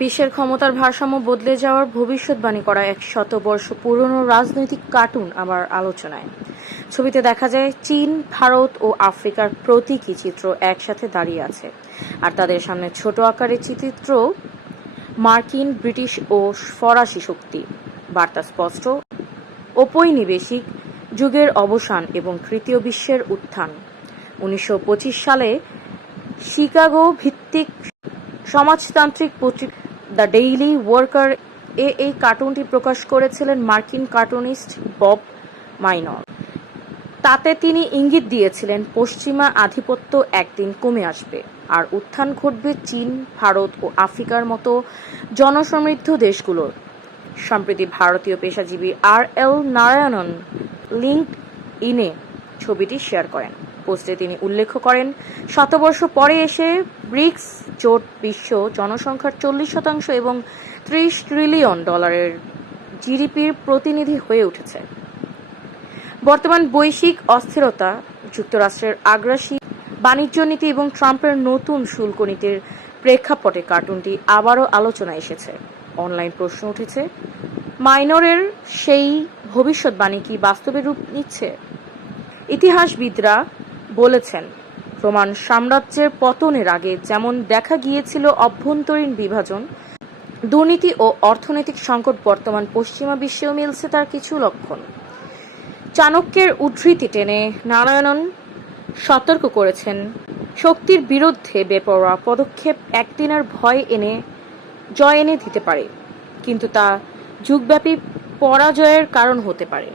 বিশ্বের ক্ষমতার ভারসাম্য বদলে যাওয়ার ভবিষ্যৎবাণী করা 100 বর্ষ পুরনো রাজনৈতিক কার্টুন আবার আলোচনায়। ছবিতে দেখা যায় চীন, ভারত ও আফ্রিকার প্রতীকী চিত্র একসাথে দাঁড়িয়ে আছে, আর তাদের সামনে ছোট আকারের চিত্র মার্কিন, ব্রিটিশ ও ফরাসি শক্তি। বার্তা স্পষ্ট: ঔপনিবেশিক যুগের অবসান এবং তৃতীয় বিশ্বের উত্থান। 1925 সালে শিকাগো ভিত্তিক সমাজতান্ত্রিক পত্রিকা দ্য ডেইলি ওয়ার্কার এই কার্টুনটি প্রকাশ করেছিলেন মার্কিন কার্টুনিস্ট বব মাইনর। তাতে তিনি ইঙ্গিত দিয়েছিলেন পশ্চিমা আধিপত্য একদিন কমে আসবে আর উত্থান ঘটবে চীন, ভারত ও আফ্রিকার মতো জনসমৃদ্ধ দেশগুলোর। সম্প্রতি ভারতীয় পেশাজীবী আর.এল. নারায়ণন লিঙ্কড-ইনে ছবিটি শেয়ার করেন। পোস্টে তিনি উল্লেখ করেন, শতবর্ষ পরে এসে ব্রিক্স জোট বিশ্ব জনসংখ্যার 40% এবং $30 ট্রিলিয়ন জিডিপির প্রতিনিধি হয়ে উঠেছে। বর্তমান বৈশ্বিক অস্থিরতা, যুক্তরাষ্ট্রের আগ্রাসী বাণিজ্য নীতি এবং ট্রাম্পের নতুন শুল্ক নীতির প্রেক্ষাপটে কার্টুনটি আবারও আলোচনায় এসেছে। অনলাইন প্রশ্ন উঠেছে, মাইনরের সেই ভবিষ্যৎবাণী কি বাস্তবে রূপ নিচ্ছে? ইতিহাসবিদরা বলেছেন, রোমান সাম্রাজ্যের পতনের আগে যেমন দেখা গিয়েছিল অভ্যন্তরীণ বিভাজন, দুর্নীতি ও অর্থনৈতিক সংকট, বর্তমান পশ্চিমা বিশ্বেও মিলছে তার কিছু লক্ষণ। চাণক্যের উদ্ধৃতি টেনে নারায়ণন সতর্ক করেছেন, শক্তির বিরুদ্ধে বেপরোয়া পদক্ষেপ একদিনের জয় এনে দিতে পারে, কিন্তু তা যুগব্যাপী পরাজয়ের কারণ হতে পারে।